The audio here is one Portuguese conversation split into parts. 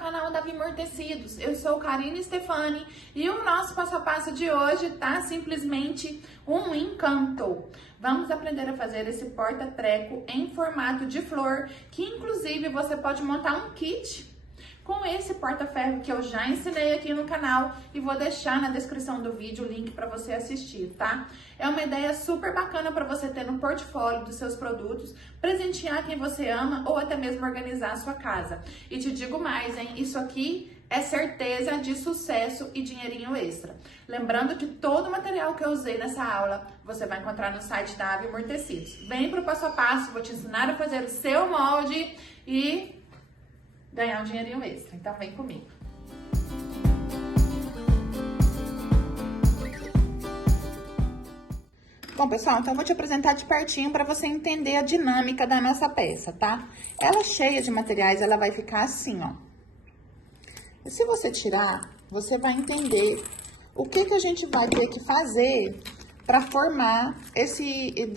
canal Davi Amortecidos. Eu sou Karine Stefani e o nosso passo a passo de hoje tá simplesmente um encanto. Vamos aprender a fazer esse porta-treco em formato de flor, que inclusive você pode montar um kit com esse porta-ferro que eu já ensinei aqui no canal e vou deixar na descrição do vídeo o link para você assistir, tá? É uma ideia super bacana para você ter no portfólio dos seus produtos, presentear quem você ama ou até mesmo organizar a sua casa. E te digo mais, hein? Isso aqui é certeza de sucesso e dinheirinho extra. Lembrando que todo o material que eu usei nessa aula você vai encontrar no site da Davi Amortecidos. Vem pro passo a passo, vou te ensinar a fazer o seu molde e ganhar um dinheirinho extra. Então vem comigo. Bom, pessoal, então eu vou te apresentar de pertinho para você entender a dinâmica da nossa peça, tá? Ela cheia de materiais, ela vai ficar assim, ó. E se você tirar, você vai entender o que a gente vai ter que fazer para formar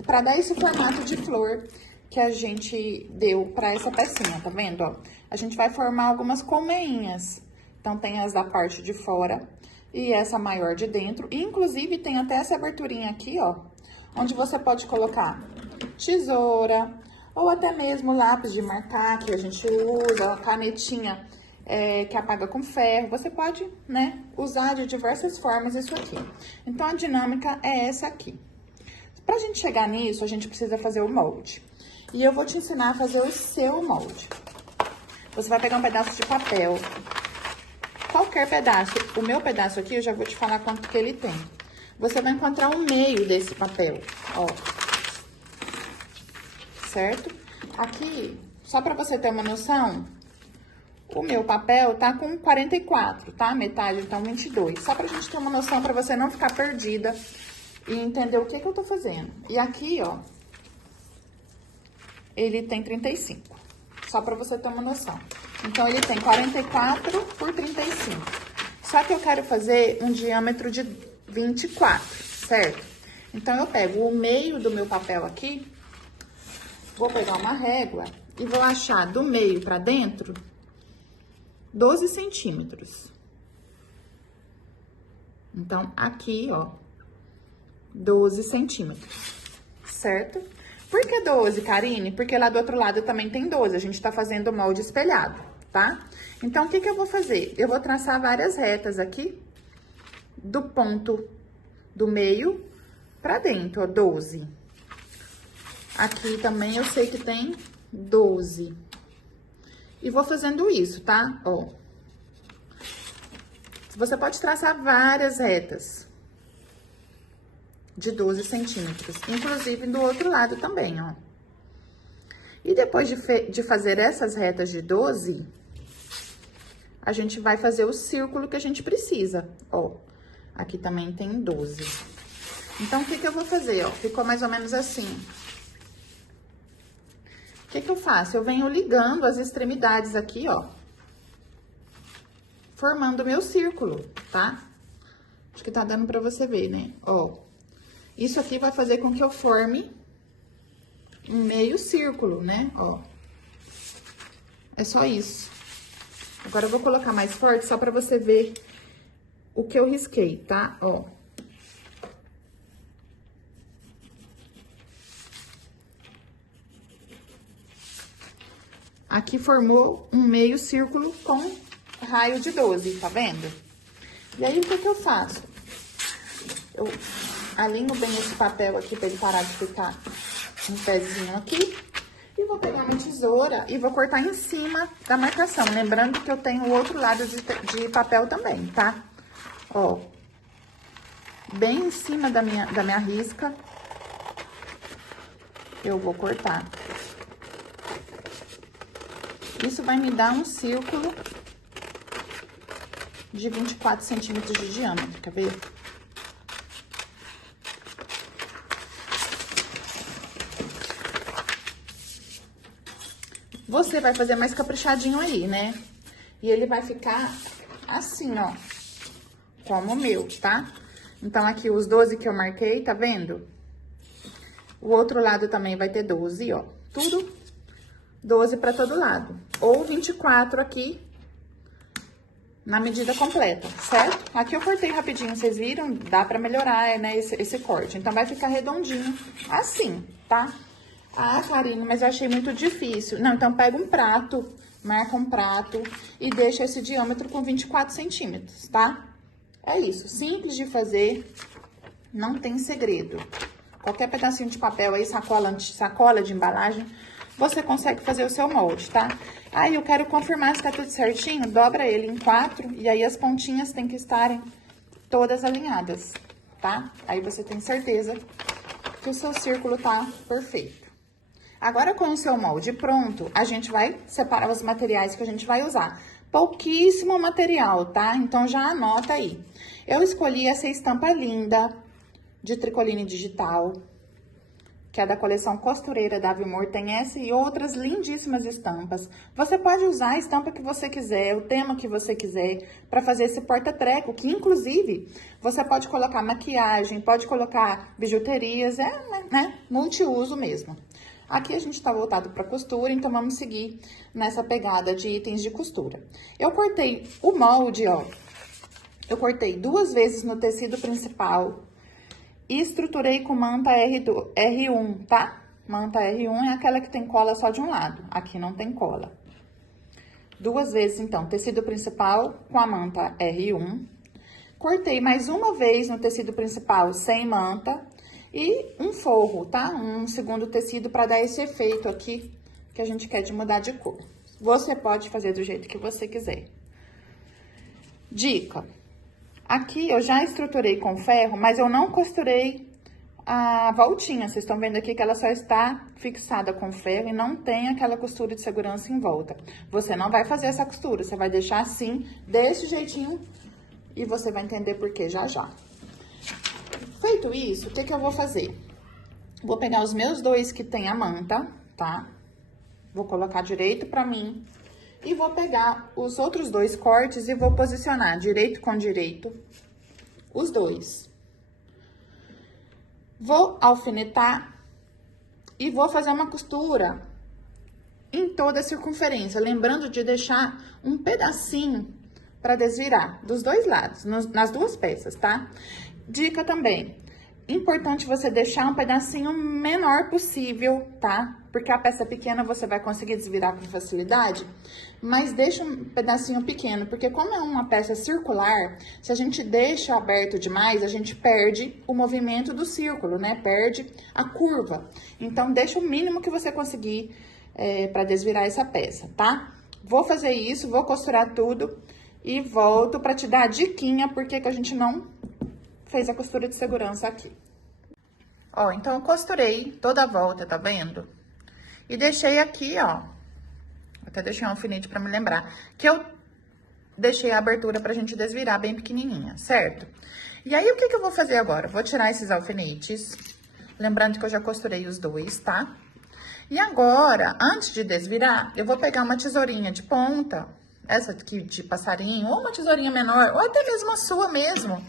para dar esse formato de flor que a gente deu para essa pecinha, tá vendo, ó? A gente vai formar algumas colmeinhas. Então, tem as da parte de fora e essa maior de dentro. E, inclusive, tem até essa aberturinha aqui, ó, onde você pode colocar tesoura ou até mesmo lápis de marcar, que a gente usa, canetinha que apaga com ferro. Você pode, né, usar de diversas formas isso aqui. Então, a dinâmica é essa aqui. Pra gente chegar nisso, a gente precisa fazer o molde. E eu vou te ensinar a fazer o seu molde. Você vai pegar um pedaço de papel, qualquer pedaço. O meu pedaço aqui, eu já vou te falar quanto que ele tem. Você vai encontrar o meio desse papel, ó. Certo? Aqui, só pra você ter uma noção, o meu papel tá com 44, tá? Metade, então 22. Só pra gente ter uma noção, pra você não ficar perdida e entender o que eu tô fazendo. E aqui, ó, ele tem 35, só pra você ter uma noção. Então, ele tem 44 por 35. Só que eu quero fazer um diâmetro de 24, certo? Então, eu pego o meio do meu papel aqui, vou pegar uma régua e vou achar do meio pra dentro 12 centímetros. Então, aqui, ó, 12 centímetros, certo? Por que 12, Karine? Porque lá do outro lado também tem 12. A gente tá fazendo o molde espelhado, tá? Então, o que eu vou fazer? Eu vou traçar várias retas aqui, do ponto do meio pra dentro, ó, 12. Aqui também eu sei que tem 12. E vou fazendo isso, tá? Ó. Você pode traçar várias retas de 12 centímetros, inclusive do outro lado também, ó. E depois de fazer essas retas de 12, a gente vai fazer o círculo que a gente precisa, ó. Aqui também tem 12. Então, o que eu vou fazer, ó? Ficou mais ou menos assim. O que eu faço? Eu venho ligando as extremidades aqui, ó, formando o meu círculo, tá? Acho que tá dando pra você ver, né? Ó. Isso aqui vai fazer com que eu forme um meio círculo, né? Ó. É só isso. Agora, eu vou colocar mais forte só pra você ver o que eu risquei, tá? Ó. Aqui formou um meio círculo com raio de 12, tá vendo? E aí, o que eu faço? Eu alinho bem esse papel aqui pra ele parar de ficar um pezinho aqui. E vou pegar minha tesoura e vou cortar em cima da marcação. Lembrando que eu tenho o outro lado de papel também, tá? Ó. Bem em cima da minha risca, eu vou cortar. Isso vai me dar um círculo de 24 centímetros de diâmetro, quer ver? Você vai fazer mais caprichadinho aí, né? E ele vai ficar assim, ó, como o meu, tá? Então, aqui os 12 que eu marquei, tá vendo? O outro lado também vai ter 12, ó. Tudo 12 pra todo lado. Ou 24 aqui na medida completa, certo? Aqui eu cortei rapidinho, vocês viram? Dá pra melhorar, né, esse corte. Então, vai ficar redondinho assim, tá? Ah, Karine, mas eu achei muito difícil. Não, então pega um prato, marca um prato e deixa esse diâmetro com 24 centímetros, tá? É isso, simples de fazer, não tem segredo. Qualquer pedacinho de papel aí, sacola de embalagem, você consegue fazer o seu molde, tá? Aí, eu quero confirmar se tá tudo certinho, dobra ele em 4 e aí as pontinhas tem que estarem todas alinhadas, tá? Aí você tem certeza que o seu círculo tá perfeito. Agora, com o seu molde pronto, a gente vai separar os materiais que a gente vai usar. Pouquíssimo material, tá? Então, já anota aí. Eu escolhi essa estampa linda de tricoline digital, que é da coleção Costureira da Avimor, tem essa e outras lindíssimas estampas. Você pode usar a estampa que você quiser, o tema que você quiser, para fazer esse porta-treco, que inclusive você pode colocar maquiagem, pode colocar bijuterias, né, multiuso mesmo. Aqui a gente tá voltado para costura, então vamos seguir nessa pegada de itens de costura. Eu cortei o molde, ó, eu cortei 2 vezes no tecido principal, e estruturei com manta R1, tá? Manta R1 é aquela que tem cola só de um lado. Aqui não tem cola. 2 vezes, então, tecido principal com a manta R1. Cortei mais uma vez no tecido principal sem manta. E um forro, tá? Um segundo tecido para dar esse efeito aqui que a gente quer de mudar de cor. Você pode fazer do jeito que você quiser. Dica. Aqui eu já estruturei com ferro, mas eu não costurei a voltinha. Vocês estão vendo aqui que ela só está fixada com ferro e não tem aquela costura de segurança em volta. Você não vai fazer essa costura, você vai deixar assim, desse jeitinho, e você vai entender por que já já. Feito isso, o que eu vou fazer? Vou pegar os meus 2 que tem a manta, tá? Vou colocar direito pra mim. E vou pegar os outros 2 cortes e vou posicionar direito com direito, os 2. Vou alfinetar e vou fazer uma costura em toda a circunferência, lembrando de deixar um pedacinho para desvirar dos 2 lados, nas 2 peças, tá? Dica também, importante você deixar um pedacinho menor possível, tá? Porque a peça pequena você vai conseguir desvirar com facilidade, mas deixa um pedacinho pequeno, porque como é uma peça circular, se a gente deixa aberto demais, a gente perde o movimento do círculo, né? Perde a curva. Então, deixa o mínimo que você conseguir para desvirar essa peça, tá? Vou fazer isso, vou costurar tudo e volto para te dar a diquinha porque que a gente não fez a costura de segurança aqui. Ó, então eu costurei toda a volta, tá vendo? E deixei aqui, ó, até deixei um alfinete pra me lembrar, que eu deixei a abertura pra gente desvirar bem pequenininha, certo? E aí, o que eu vou fazer agora? Vou tirar esses alfinetes, lembrando que eu já costurei os 2, tá? E agora, antes de desvirar, eu vou pegar uma tesourinha de ponta, essa aqui de passarinho, ou uma tesourinha menor, ou até mesmo a sua mesmo,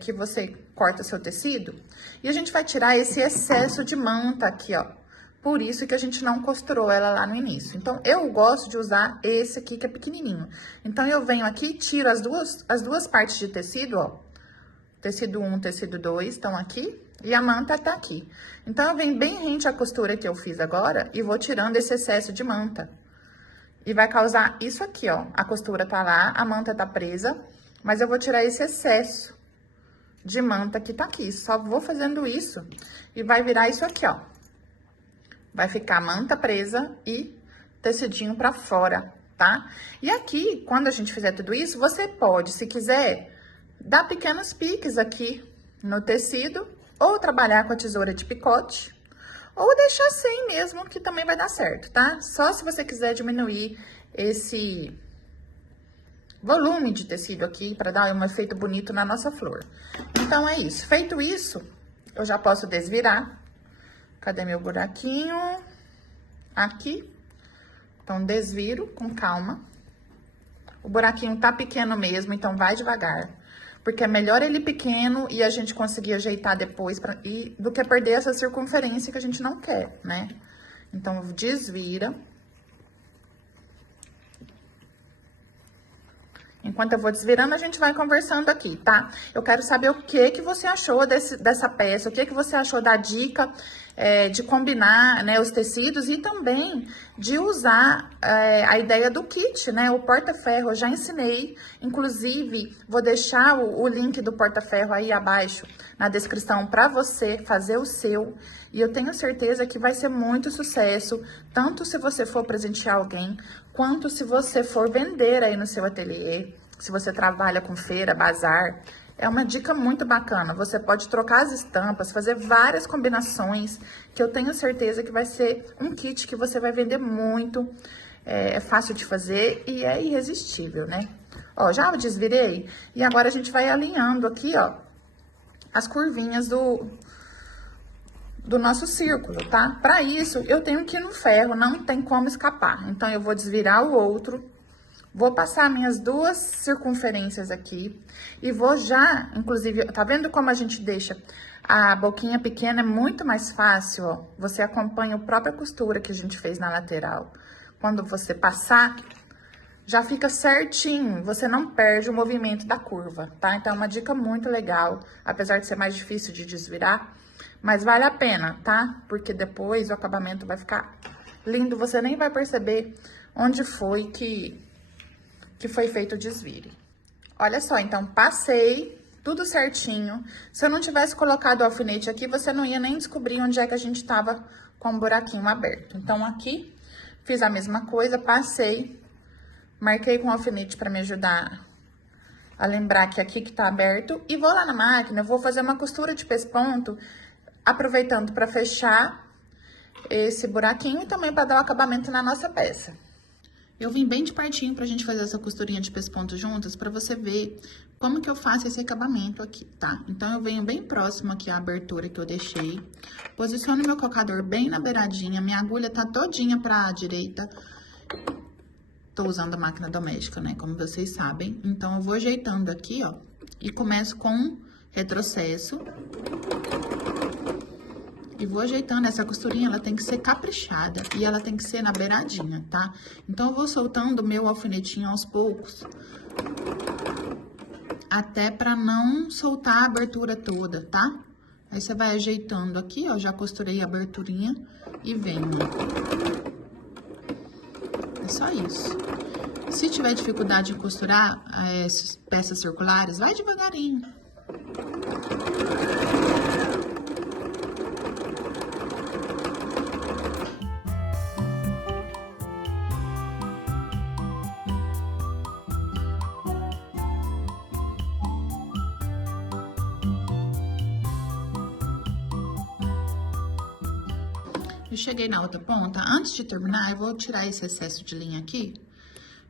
que você corta seu tecido, e a gente vai tirar esse excesso de manta aqui, ó. Por isso que a gente não costurou ela lá no início. Então, eu gosto de usar esse aqui, que é pequenininho. Então, eu venho aqui e tiro as duas partes de tecido, ó. Tecido 1, tecido 2 estão aqui e a manta tá aqui. Então, eu venho bem rente à costura que eu fiz agora e vou tirando esse excesso de manta. E vai causar isso aqui, ó. A costura tá lá, a manta tá presa, mas eu vou tirar esse excesso de manta que tá aqui. Só vou fazendo isso e vai virar isso aqui, ó. Vai ficar manta presa e tecidinho pra fora, tá? E aqui, quando a gente fizer tudo isso, você pode, se quiser, dar pequenos piques aqui no tecido, ou trabalhar com a tesoura de picote, ou deixar sem mesmo, que também vai dar certo, tá? Só se você quiser diminuir esse volume de tecido aqui, pra dar um efeito bonito na nossa flor. Então, é isso. Feito isso, eu já posso desvirar. Cadê meu buraquinho? Aqui. Então, desviro com calma. O buraquinho tá pequeno mesmo, então vai devagar. Porque é melhor ele pequeno e a gente conseguir ajeitar depois do que perder essa circunferência que a gente não quer, né? Então, desvira. Enquanto eu vou desvirando, a gente vai conversando aqui, tá? Eu quero saber o que você achou dessa peça, o que você achou da dica de combinar, né, os tecidos e também de usar a ideia do kit, né? O porta-ferro, eu já ensinei, inclusive, vou deixar o link do porta-ferro aí abaixo na descrição para você fazer o seu. E eu tenho certeza que vai ser muito sucesso, tanto se você for presentear alguém, quanto se você for vender aí no seu ateliê, se você trabalha com feira, bazar. É uma dica muito bacana, você pode trocar as estampas, fazer várias combinações, que eu tenho certeza que vai ser um kit que você vai vender muito, é fácil de fazer e é irresistível, né? Ó, já desvirei e agora a gente vai alinhando aqui, ó, as curvinhas do nosso círculo, tá? Para isso, eu tenho que ir no ferro, não tem como escapar. Então, eu vou desvirar o outro, vou passar minhas duas circunferências aqui e vou já, inclusive, tá vendo como a gente deixa a boquinha pequena? É muito mais fácil, ó. Você acompanha a própria costura que a gente fez na lateral. Quando você passar, já fica certinho, você não perde o movimento da curva, tá? Então, é uma dica muito legal, apesar de ser mais difícil de desvirar, mas vale a pena, tá? Porque depois o acabamento vai ficar lindo, você nem vai perceber onde foi que foi feito o desvire. Olha só, então, passei tudo certinho. Se eu não tivesse colocado o alfinete aqui, você não ia nem descobrir onde é que a gente tava com o buraquinho aberto. Então, aqui, fiz a mesma coisa, passei, marquei com o alfinete para me ajudar a lembrar que aqui que tá aberto. E vou lá na máquina, eu vou fazer uma costura de pesponto, aproveitando para fechar esse buraquinho e também para dar o acabamento na nossa peça. Eu vim bem de pertinho pra gente fazer essa costurinha de pesponto juntas, pra você ver como que eu faço esse acabamento aqui, tá? Então, eu venho bem próximo aqui à abertura que eu deixei, posiciono meu cocador bem na beiradinha, minha agulha tá todinha pra direita. Tô usando a máquina doméstica, né, como vocês sabem. Então, eu vou ajeitando aqui, ó, e começo com retrocesso. E vou ajeitando, essa costurinha, ela tem que ser caprichada e ela tem que ser na beiradinha, tá? Então, eu vou soltando o meu alfinetinho aos poucos, até pra não soltar a abertura toda, tá? Aí, você vai ajeitando aqui, ó, já costurei a aberturinha e venho. É só isso. Se tiver dificuldade em costurar essas peças circulares, vai devagarinho. Eu cheguei na outra ponta, antes de terminar, eu vou tirar esse excesso de linha aqui,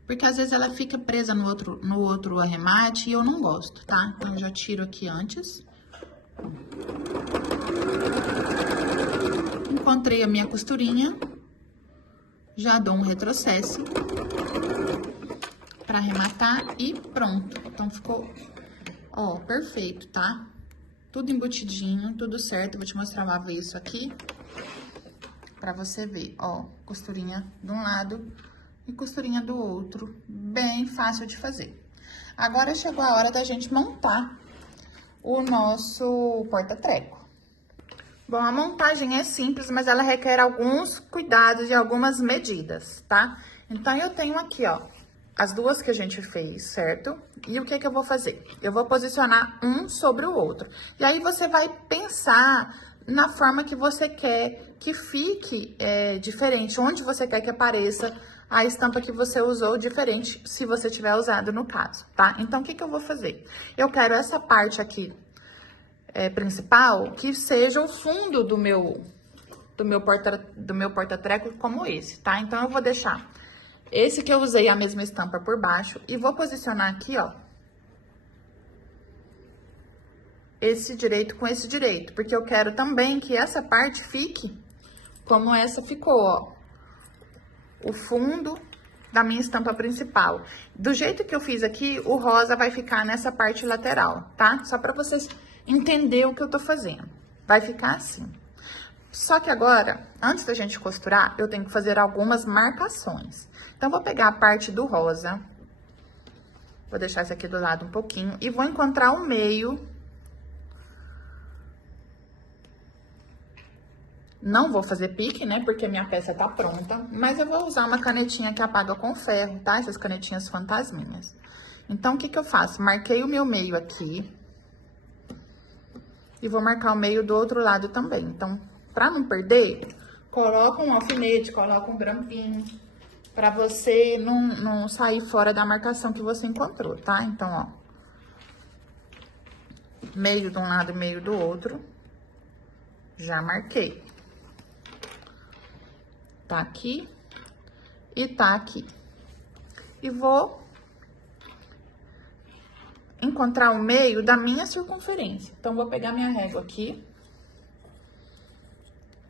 porque às vezes ela fica presa no outro arremate e eu não gosto, tá? Então, eu já tiro aqui antes. Encontrei a minha costurinha, já dou um retrocesso pra arrematar e pronto. Então, ficou, ó, perfeito, tá? Tudo embutidinho, tudo certo. Eu vou te mostrar o avesso aqui, pra você ver, ó, costurinha de um lado e costurinha do outro, bem fácil de fazer. Agora, chegou a hora da gente montar o nosso porta-treco. Bom, a montagem é simples, mas ela requer alguns cuidados e algumas medidas, tá? Então, eu tenho aqui, ó, as duas que a gente fez, certo? E o que que eu vou fazer? Eu vou posicionar um sobre o outro. E aí, você vai pensar na forma que você quer que fique diferente, onde você quer que apareça a estampa que você usou diferente, se você tiver usado no caso, tá? Então, o que que eu vou fazer? Eu quero essa parte aqui principal que seja o fundo do meu porta-treco como esse, tá? Então, eu vou deixar esse que eu usei a mesma estampa por baixo e vou posicionar aqui, ó, esse direito com esse direito, porque eu quero também que essa parte fique como essa ficou, ó, o fundo da minha estampa principal. Do jeito que eu fiz aqui, o rosa vai ficar nessa parte lateral, tá? Só pra vocês entenderem o que eu tô fazendo. Vai ficar assim. Só que agora, antes da gente costurar, eu tenho que fazer algumas marcações. Então, vou pegar a parte do rosa, Vou deixar esse aqui do lado um pouquinho e vou encontrar o meio. Não vou fazer pique, né, porque minha peça tá pronta, mas eu vou usar uma canetinha que apaga com ferro, tá? Essas canetinhas fantasminhas. Então, o que que eu faço? Marquei o meu meio aqui. E vou marcar o meio do outro lado também. Então, pra não perder, coloca um alfinete, coloca um grampinho, pra você não sair fora da marcação que você encontrou, tá? Então, ó, meio de um lado e meio do outro, já marquei. Tá aqui e tá aqui. E vou encontrar o meio da minha circunferência. Então, vou pegar minha régua aqui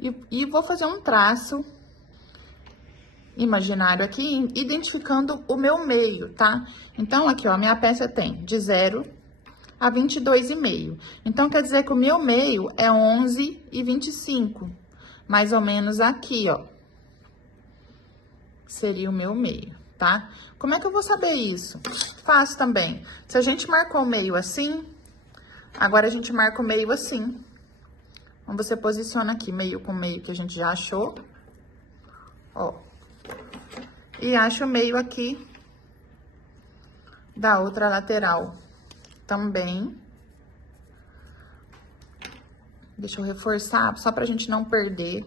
e vou fazer um traço imaginário aqui, identificando o meu meio, tá? Então, aqui, ó, minha peça tem de 0 a 22,5. Então, quer dizer que o meu meio é 11,25. Mais ou menos aqui, ó. Seria o meu meio, tá? Como é que eu vou saber isso? Fácil também. Se a gente marcou o meio assim, agora a gente marca o meio assim. Então, você posiciona aqui meio com meio que a gente já achou. Ó. E acha o meio aqui da outra lateral também. Deixa eu reforçar, só pra gente não perder.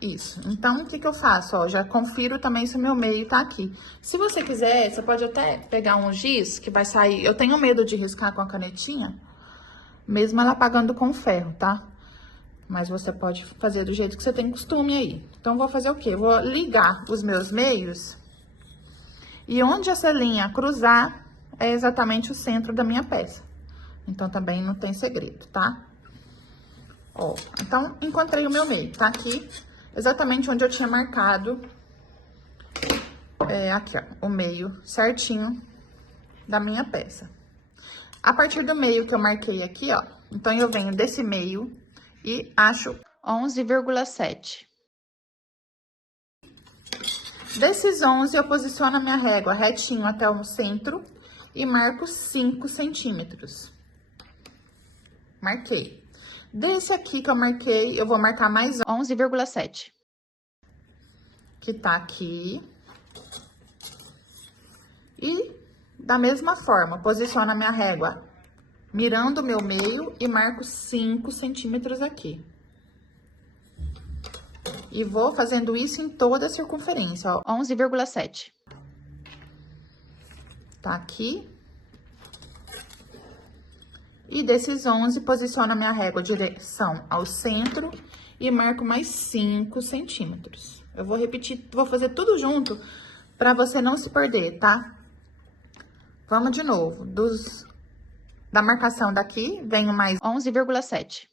Isso. Então, o que que eu faço? Ó, já confiro também se o meu meio tá aqui. Se você quiser, você pode até pegar um giz que vai sair. Eu tenho medo de riscar com a canetinha, mesmo ela apagando com ferro, tá? Mas você pode fazer do jeito que você tem costume aí. Então, vou fazer o quê? Vou ligar os meus meios. E onde essa linha cruzar, é exatamente o centro da minha peça. Então, também não tem segredo, tá? Ó, então, encontrei o meu meio, tá aqui. Exatamente onde eu tinha marcado, aqui, ó, o meio certinho da minha peça. A partir do meio que eu marquei aqui, ó, então eu venho desse meio e acho 11,7. Desses 11, eu posiciono a minha régua retinho até o centro e marco 5 centímetros. Marquei. Desse aqui que eu marquei, eu vou marcar mais 11,7. Que tá aqui. E, da mesma forma, posiciono a minha régua mirando o meu meio e marco 5 centímetros aqui. E vou fazendo isso em toda a circunferência, ó. 11,7. Tá aqui. E desses 11, posiciono a minha régua direção ao centro e marco mais 5 centímetros. Eu vou repetir, vou fazer tudo junto pra você não se perder, tá? Vamos de novo. Da marcação daqui, venho mais 11,7.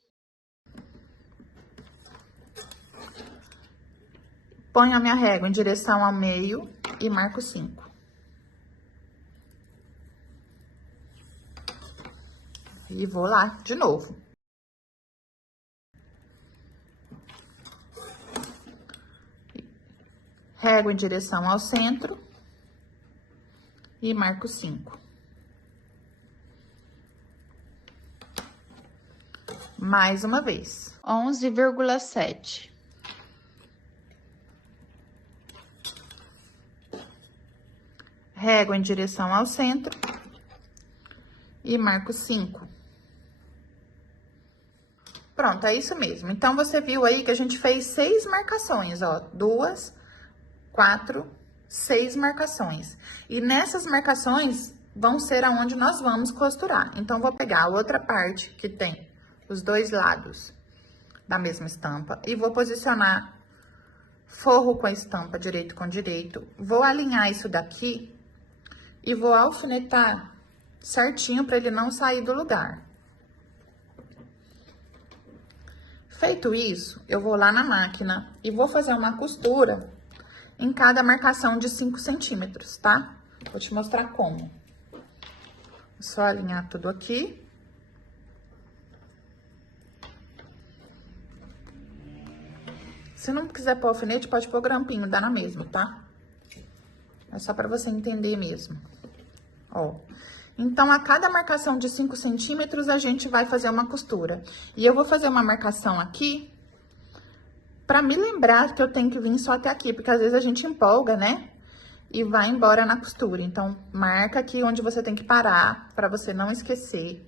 Ponho a minha régua em direção ao meio e marco 5. E vou lá de novo. Régua em direção ao centro e marco 5. Mais uma vez. 11,7. Régua em direção ao centro e marco 5. Pronto, é isso mesmo. Então, você viu aí que a gente fez 6 marcações, ó. 2, 4, 6 marcações. E nessas marcações, vão ser aonde nós vamos costurar. Então, vou pegar a outra parte que tem os dois lados da mesma estampa e vou posicionar forro com a estampa direito com direito. Vou alinhar isso daqui e vou alfinetar certinho para ele não sair do lugar. Feito isso, eu vou lá na máquina e vou fazer uma costura em cada marcação de 5 centímetros, tá? Vou te mostrar como. É só alinhar tudo aqui. Se não quiser pôr alfinete, pode pôr grampinho, dá na mesma, tá? É só pra você entender mesmo. Ó. Então, a cada marcação de 5 centímetros, a gente vai fazer uma costura. E eu vou fazer uma marcação aqui, pra me lembrar que eu tenho que vir só até aqui, porque às vezes a gente empolga, né? E vai embora na costura. Então, marca aqui onde você tem que parar, pra você não esquecer.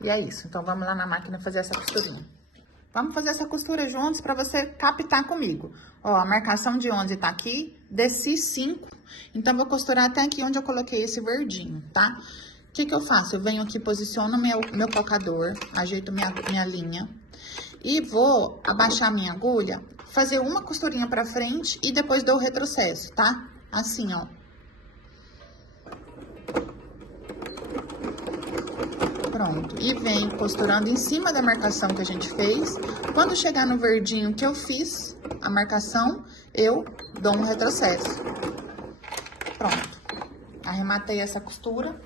E é isso. Então, vamos lá na máquina fazer essa costurinha. Vamos fazer essa costura juntos pra você captar comigo. Ó, a marcação de 11 tá aqui, desci 5. Então, vou costurar até aqui onde eu coloquei esse verdinho, tá? O que que eu faço? Eu venho aqui, posiciono meu calcador, ajeito minha linha. E vou abaixar minha agulha, fazer uma costurinha pra frente e depois dou o retrocesso, tá? Assim, ó. Pronto. E venho costurando em cima da marcação que a gente fez. Quando chegar no verdinho que eu fiz a marcação, eu dou um retrocesso. Pronto. Arrematei essa costura.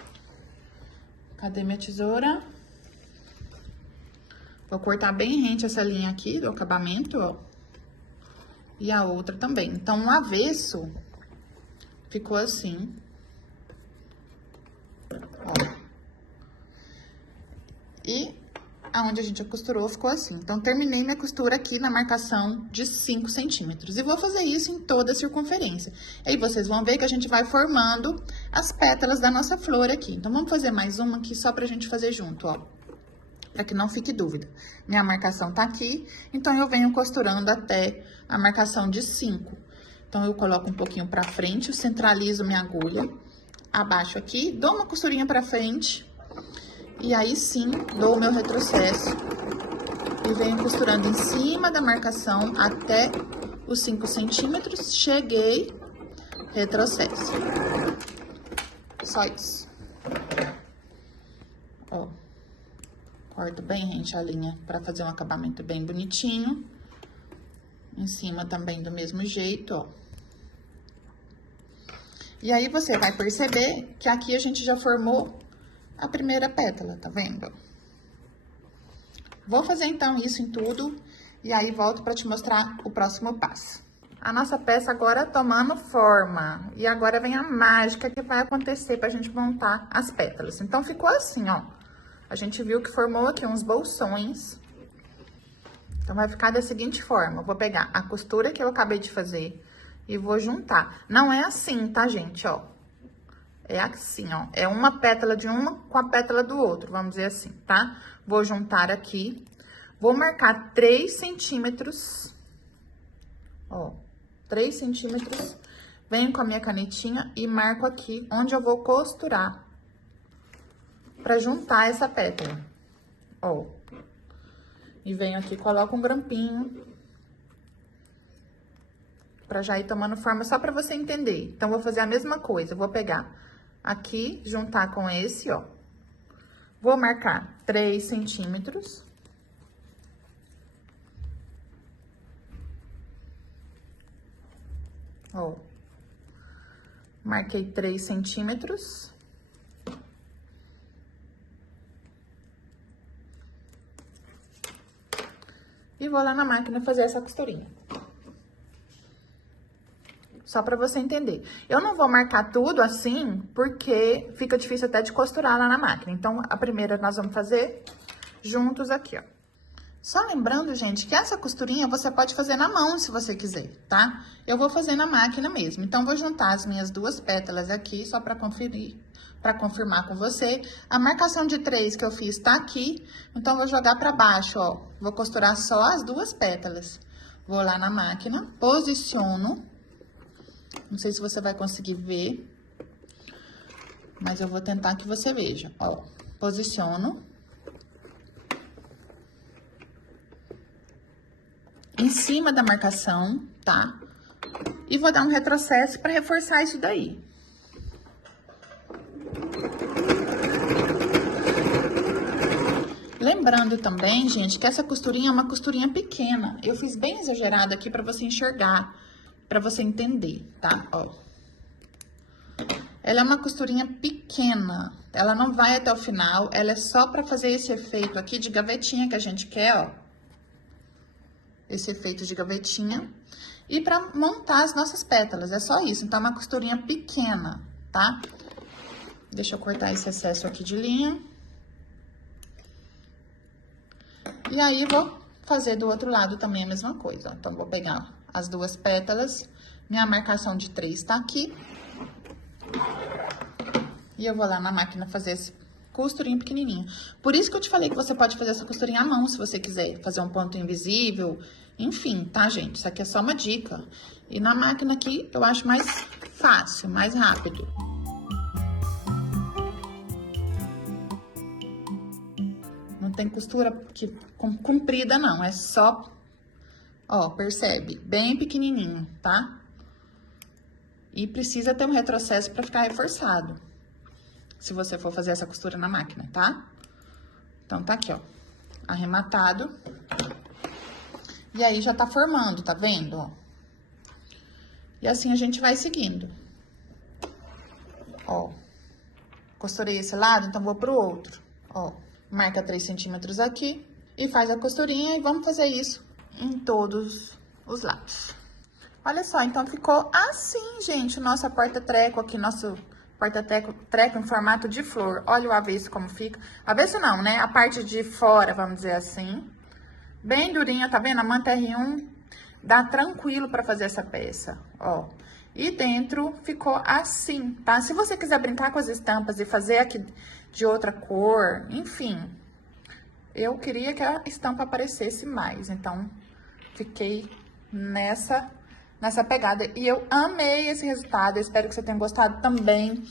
Cadê minha tesoura? Vou cortar bem rente essa linha aqui do acabamento, ó. E a outra também. Então, o avesso ficou assim. Ó. E aonde a gente costurou ficou assim. Então, terminei minha costura aqui na marcação de 5 centímetros. E vou fazer isso em toda a circunferência. Aí, vocês vão ver que a gente vai formando as pétalas da nossa flor aqui. Então, vamos fazer mais uma aqui só pra gente fazer junto, ó. Pra que não fique dúvida. Minha marcação tá aqui, então eu venho costurando até a marcação de 5. Então, eu coloco um pouquinho pra frente, eu centralizo minha agulha, abaixo aqui, dou uma costurinha pra frente, e aí sim, dou o meu retrocesso. E venho costurando em cima da marcação até os 5 centímetros, cheguei, retrocesso. Só isso. Ó. Corto bem rente a linha pra fazer um acabamento bem bonitinho. Em cima também do mesmo jeito, ó. E aí, você vai perceber que aqui a gente já formou a primeira pétala, tá vendo? Vou fazer, então, isso em tudo. E aí, volto pra te mostrar o próximo passo. A nossa peça agora tomando forma. E agora vem a mágica que vai acontecer pra gente montar as pétalas. Então, ficou assim, ó. A gente viu que formou aqui uns bolsões. Então, vai ficar da seguinte forma. Eu vou pegar a costura que eu acabei de fazer e vou juntar. Não é assim, tá, gente? Ó. É assim, ó. É uma pétala de uma com a pétala do outro, vamos dizer assim, tá? Vou juntar aqui. Vou marcar 3 centímetros. Ó, 3 centímetros. Venho com a minha canetinha e marco aqui onde eu vou costurar. Pra juntar essa pétala, ó. E venho aqui, coloco um grampinho. Pra já ir tomando forma, só pra você entender. Então, vou fazer a mesma coisa. Vou pegar aqui, juntar com esse, ó. Vou marcar 3 centímetros. Ó. Marquei 3 centímetros. E vou lá na máquina fazer essa costurinha. Só pra você entender. Eu não vou marcar tudo assim, porque fica difícil até de costurar lá na máquina. Então, a primeira nós vamos fazer juntos aqui, ó. Só lembrando, gente, que essa costurinha você pode fazer na mão, se você quiser, tá? Eu vou fazer na máquina mesmo. Então, vou juntar as minhas 2 pétalas aqui, só pra conferir, pra confirmar com você. A marcação de 3 que eu fiz tá aqui, então, vou jogar pra baixo, ó. Vou costurar só as 2 pétalas. Vou lá na máquina, posiciono. Não sei se você vai conseguir ver, mas eu vou tentar que você veja, ó. Posiciono. Em cima da marcação, tá? E vou dar um retrocesso pra reforçar isso daí. Lembrando também, gente, que essa costurinha é uma costurinha pequena. Eu fiz bem exagerada aqui pra você enxergar, pra você entender, tá? Ó. Ela é uma costurinha pequena. Ela não vai até o final, ela é só pra fazer esse efeito aqui de gavetinha que a gente quer, ó. esse efeito de gavetinha. E pra montar as nossas pétalas, é só isso. Então, é uma costurinha pequena, tá? Deixa eu cortar esse excesso aqui de linha. E aí, vou fazer do outro lado também a mesma coisa, ó. Então, vou pegar as duas pétalas. Minha marcação de 3 tá aqui. E eu vou lá na máquina fazer esse costurinho pequenininho. Por isso que eu te falei que você pode fazer essa costurinha à mão, se você quiser fazer um ponto invisível. Enfim, tá, gente? Isso aqui é só uma dica. E na máquina aqui, eu acho mais fácil, mais rápido. Não tem costura comprida, não. É só, ó, percebe? Bem pequenininho, tá? E precisa ter um retrocesso pra ficar reforçado. Se você for fazer essa costura na máquina, tá? Então, tá aqui, ó. Arrematado. E aí, já tá formando, tá vendo, ó? E assim a gente vai seguindo. Ó. Costurei esse lado, então vou pro outro. Ó. Marca 3 centímetros aqui. E faz a costurinha e vamos fazer isso em todos os lados. Olha só, então ficou assim, gente, o nosso porta-treco aqui, nosso porta-treco em formato de flor. Olha o avesso como fica. Avesso não, né? A parte de fora, vamos dizer assim. Bem durinha, tá vendo? A manta R1 dá tranquilo pra fazer essa peça, ó. E dentro ficou assim, tá? Se você quiser brincar com as estampas e fazer aqui de outra cor, enfim. Eu queria que a estampa aparecesse mais, então fiquei nessa pegada. E eu amei esse resultado, eu espero que você tenha gostado também.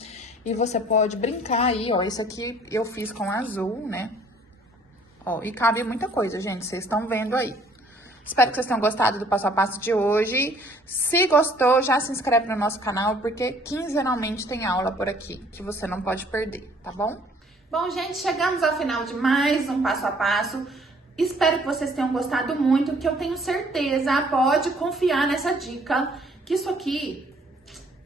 E você pode brincar aí, ó, isso aqui eu fiz com azul, né? Ó, e cabe muita coisa, gente, vocês estão vendo aí. Espero que vocês tenham gostado do passo a passo de hoje. Se gostou, já se inscreve no nosso canal, porque quinzenalmente tem aula por aqui, que você não pode perder, tá bom? Bom, gente, chegamos ao final de mais um passo a passo. Espero que vocês tenham gostado muito, que eu tenho certeza, pode confiar nessa dica, que isso aqui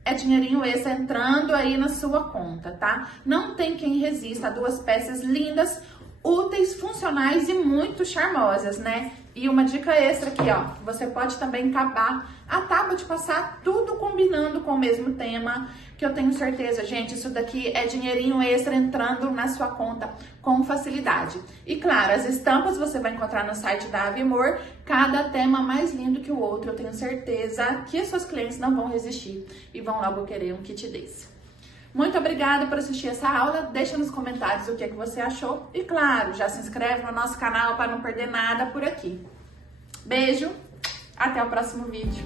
é dinheirinho extra entrando aí na sua conta, tá? Não tem quem resista a duas peças lindas, úteis, funcionais e muito charmosas, né? E uma dica extra aqui, ó, você pode também acabar a tábua de passar tudo combinando com o mesmo tema, que eu tenho certeza, gente, isso daqui é dinheirinho extra entrando na sua conta com facilidade. E claro, as estampas você vai encontrar no site da Avimor, cada tema mais lindo que o outro, eu tenho certeza que as suas clientes não vão resistir e vão logo querer um kit desse. Muito obrigada por assistir essa aula, deixa nos comentários o que é que você achou e claro, já se inscreve no nosso canal para não perder nada por aqui. Beijo, até o próximo vídeo.